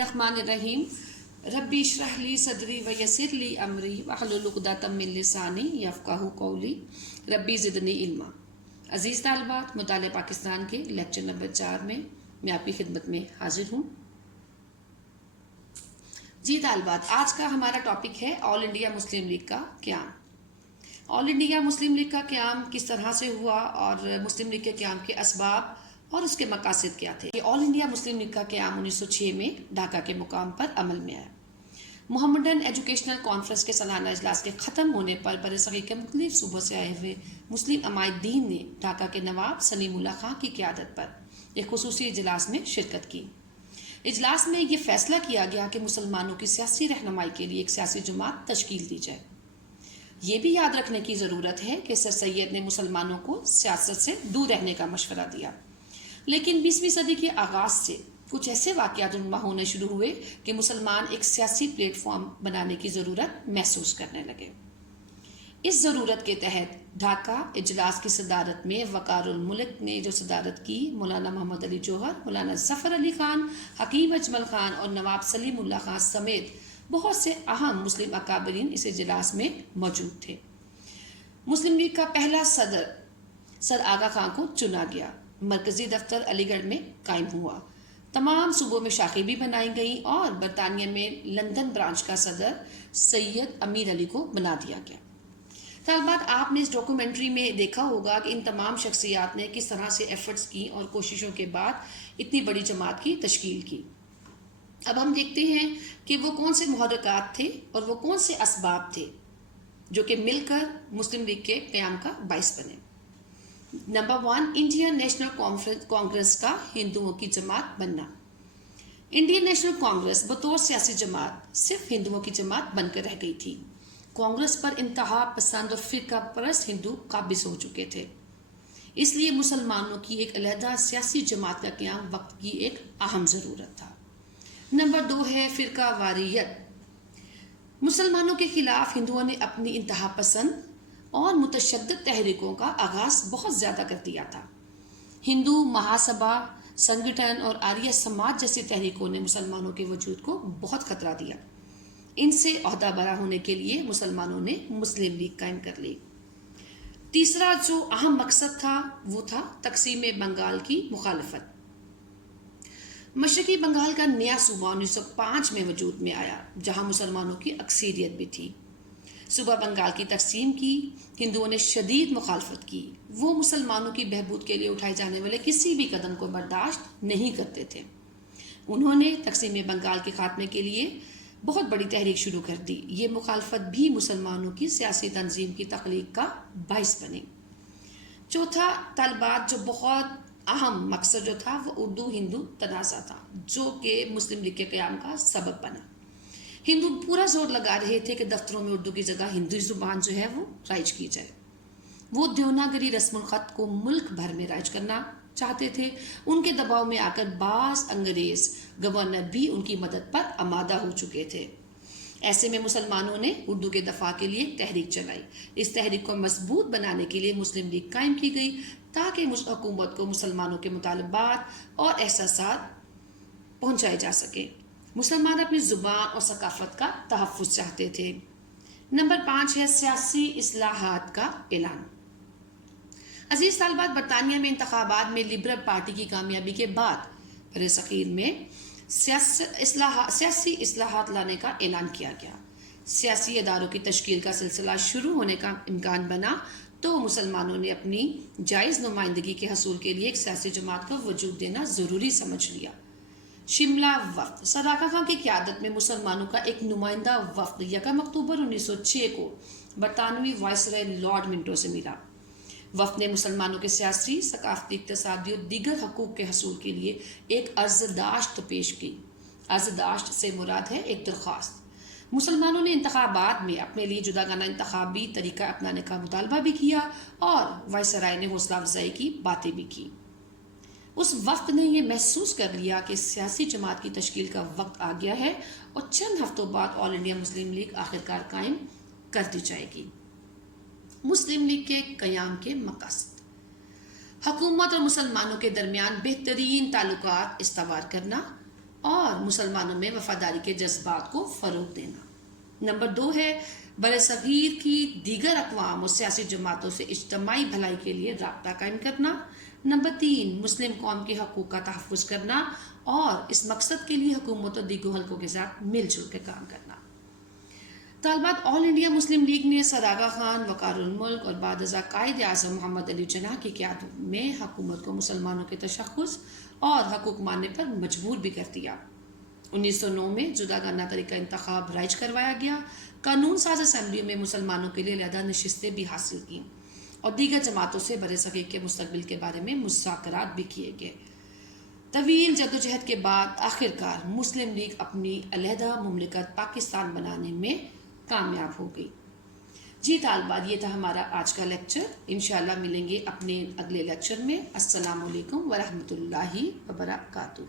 बिस्मिल्लाहिर्रहमानिर्रहीम। रब्बी इश्रह ली सदरी व यस्सिर ली अमरी वहलुल उक़दतम मिन लिसानी यफ़क़हू क़ौली रब्बी ज़िदनी इल्मा। अज़ीज़ तालिबात, मुतालिया पाकिस्तान के लेक्चर नंबर 4 में मैं आपकी खिदमत में हाजिर हूँ। जी तालिबात, आज का हमारा टॉपिक है ऑल इंडिया मुस्लिम लीग का क़याम। ऑल इंडिया मुस्लिम लीग का क़याम किस तरह से हुआ और मुस्लिम लीग के क़याम के असबाब और उसके मकासद क्या थे। ऑल इंडिया मुस्लिम लीग का क़याम 1906 में ढाका के मुकाम पर अमल में आया। मोहम्मदन एजुकेशनल कॉन्फ्रेंस के सालाना इजलास के ख़त्म होने पर बरसग़ीर के मुख्तलिफ सूबों से आए हुए मुस्लिम अमायदीन ने ढाका के नवाब सलीमुल्लाह खां की क़यादत पर एक खुसूसी इजलास में शिरकत की। इजलास में ये फैसला किया गया कि मुसलमानों की सियासी रहनुमाई के लिए एक सियासी जमात तश्कील दी जाए। ये भी याद रखने की ज़रूरत है कि सर सैयद ने मुसलमानों को सियासत से दूर रहने का मशवरा दिया, लेकिन 20वीं सदी के आगाज़ से कुछ ऐसे वाक़यात रुनुमा होने शुरू हुए कि मुसलमान एक सियासी प्लेटफॉर्म बनाने की ज़रूरत महसूस करने लगे। इस ज़रूरत के तहत ढाका इजलास की सदारत में वक़ारुल मुल्क ने जो सदारत की, मौलाना मोहम्मद अली जौहर, मौलाना ज़फ़र अली ख़ान, हकीम अजमल ख़ान और नवाब सलीमुल्लाह ख़ान समेत बहुत से अहम मुस्लिम अकाबरीन इस इजलास में मौजूद थे। मुस्लिम लीग का पहला सदर सर आगा खां को चुना गया। मरकज़ी दफ्तर अलीगढ़ में कायम हुआ। तमाम सूबों में शाखें भी बनाई गईं और बरतानिया में लंदन ब्रांच का सदर सैयद अमीर अली को बना दिया गया। तालिबात, आपने इस डॉक्यूमेंट्री में देखा होगा कि इन तमाम शख्सियात ने किस तरह से एफर्ट्स की और कोशिशों के बाद इतनी बड़ी जमात की तश्कील की। अब हम देखते हैं कि वो कौन से मुहर्रिकात थे और वो कौन से असबाब थे जो कि मिलकर मुस्लिम लीग के क़याम का बाइस बने। नंबर 1, इंडियन नेशनल कांग्रेस का हिंदुओं की जमात बनना। इंडियन नेशनल कांग्रेस बतौर सियासी जमात सिर्फ हिंदुओं की जमात बनकर रह गई थी। कांग्रेस पर इंतहा पसंद और फ़िरका परस्त हिंदू काबिज हो चुके थे, इसलिए मुसलमानों की एक अलहदा सियासी जमात का क़याम वक्त की एक अहम ज़रूरत था। नंबर 2 है फ़िरका वारियत। मुसलमानों के खिलाफ हिंदुओं ने अपनी इंतहा पसंद और मुतशद्दिद तहरीकों का आगाज़ बहुत ज़्यादा कर दिया था। हिंदू महासभा संगठन और आर्य समाज जैसी तहरीकों ने मुसलमानों के वजूद को बहुत खतरा दिया। इनसे ओहदा बरा होने के लिए मुसलमानों ने मुस्लिम लीग कायम कर ली। तीसरा जो अहम मकसद था वो था तकसीम बंगाल की मुखालफत। मशरकी बंगाल का नया सूबा 1905 में वजूद में आया, जहाँ मुसलमानों की अक्सरियत भी थी। सूबा बंगाल की तकसीम की हिंदुओं ने शदीद मुखालफत की। वो मुसलमानों की बहबूद के लिए उठाए जाने वाले किसी भी कदम को बर्दाश्त नहीं करते थे। उन्होंने तकसीम बंगाल के खात्मे के लिए बहुत बड़ी तहरीक शुरू कर दी। ये मुखालफत भी मुसलमानों की सियासी तंजीम की तख्लीक का बाइस बनी। चौथा तालिबात, जो बहुत अहम मकसद जो था वो उर्दू हिंदू तनाज़ा था, जो कि मुस्लिम लीग के क़याम का सबब बना। हिंदू पूरा जोर लगा रहे थे कि दफ्तरों में उर्दू की जगह हिंदी ज़ुबान जो है वो राइज की जाए। वो देवनागरी रस्मुल ख़त को मुल्क भर में राइज करना चाहते थे। उनके दबाव में आकर बाज़ अंग्रेज़ गवर्नर भी उनकी मदद पर आमादा हो चुके थे। ऐसे में मुसलमानों ने उर्दू के दफ़ा के लिए तहरीक चलाई। इस तहरीक को मजबूत बनाने के लिए मुस्लिम लीग कायम की गई, ताकि हुकूमत को मुसलमानों के मुतालबात और एहसासात पहुँचाए जा सके। मुसलमान अपनी ज़ुबान और सकाफ़त का तहफ़्फ़ुज़ चाहते थे। नंबर 5 है सियासी इस्लाहात का ऐलान। अज़ीज़ तालिबात, बरतानिया में इंतखाबात में लिबरल पार्टी की कामयाबी के बाद बरसग़ीर में सियासी इस्लाहात लाने का ऐलान किया गया। सियासी इदारों की तश्कील का सिलसिला शुरू होने का इम्कान बना तो मुसलमानों ने अपनी जायज़ नुमाइंदगी के हसूल के लिए एक सियासी जमात को वजूद देना ज़रूरी समझ लिया। शिमला वफ़द। सर आगा खां की क़यादत में मुसलमानों का एक नुमाइंदा वफ़द 1 अक्टूबर 1906 को बरतानवी वाइसराय लॉर्ड मिंटो से मिला। वफ़द ने मुसलमानों के सियासी, सकाफ़ती, इक़्तिसादी और दीगर हकूक़ के हसूल के लिए एक अर्ज़दाश्त पेश की। अर्ज़दाश्त से मुराद है एक दरख्वास्त। मुसलमानों ने इंतखाबात में अपने लिए जुदागाना इंतखाबी तरीका अपनाने का मुतालबा भी किया और वाइसराय ने हौसला अफजाई की बातें भी की। उस वक्त ने यह महसूस कर लिया कि सियासी जमात की तश्कील का वक्त आ गया है और चंद हफ्तों बाद ऑल इंडिया मुस्लिम लीग आखिरकार कायम कर दी जाएगी। मुस्लिम लीग के क़याम के मकसद: हुकूमत और मुसलमानों के दरमियान बेहतरीन ताल्लुकात इस्तवार करना, اور مسلمانوں میں وفاداری کے جذبات کو فروغ دینا۔ نمبر 2 ہے بر صغیر کی دیگر اقوام اور سیاسی جماعتوں سے اجتماعی بھلائی کے لیے رابطہ قائم کرنا۔ نمبر 3 مسلم قوم کے حقوق کا تحفظ کرنا اور اس مقصد کے لیے حکومت اور دیگر حلقوں کے ساتھ مل جل کے کام کرنا۔ طالبات، آل انڈیا مسلم لیگ نے سر آغا خان، وقار الملک اور بعد ازاں قائد اعظم محمد علی جناح کی قیادت میں حکومت کو مسلمانوں کے تشخص اور حقوق ماننے پر مجبور بھی کر دیا۔ 1909 میں جداگانہ طریقہ انتخاب رائج کروایا گیا، قانون ساز اسمبلیوں میں مسلمانوں کے لیے علیحدہ نشستیں بھی حاصل کیں اور دیگر جماعتوں سے بر صغیر کے مستقبل کے بارے میں مذاکرات بھی کیے گئے۔ طویل جدوجہد کے بعد آخرکار مسلم لیگ اپنی علیحدہ مملکت پاکستان بنانے میں کامیاب ہو گئی۔ جی طالبات، یہ تھا ہمارا آج کا لیکچر۔ انشاءاللہ ملیں گے اپنے اگلے لیکچر میں۔ السلام علیکم ورحمۃ اللہ وبرکاتہ۔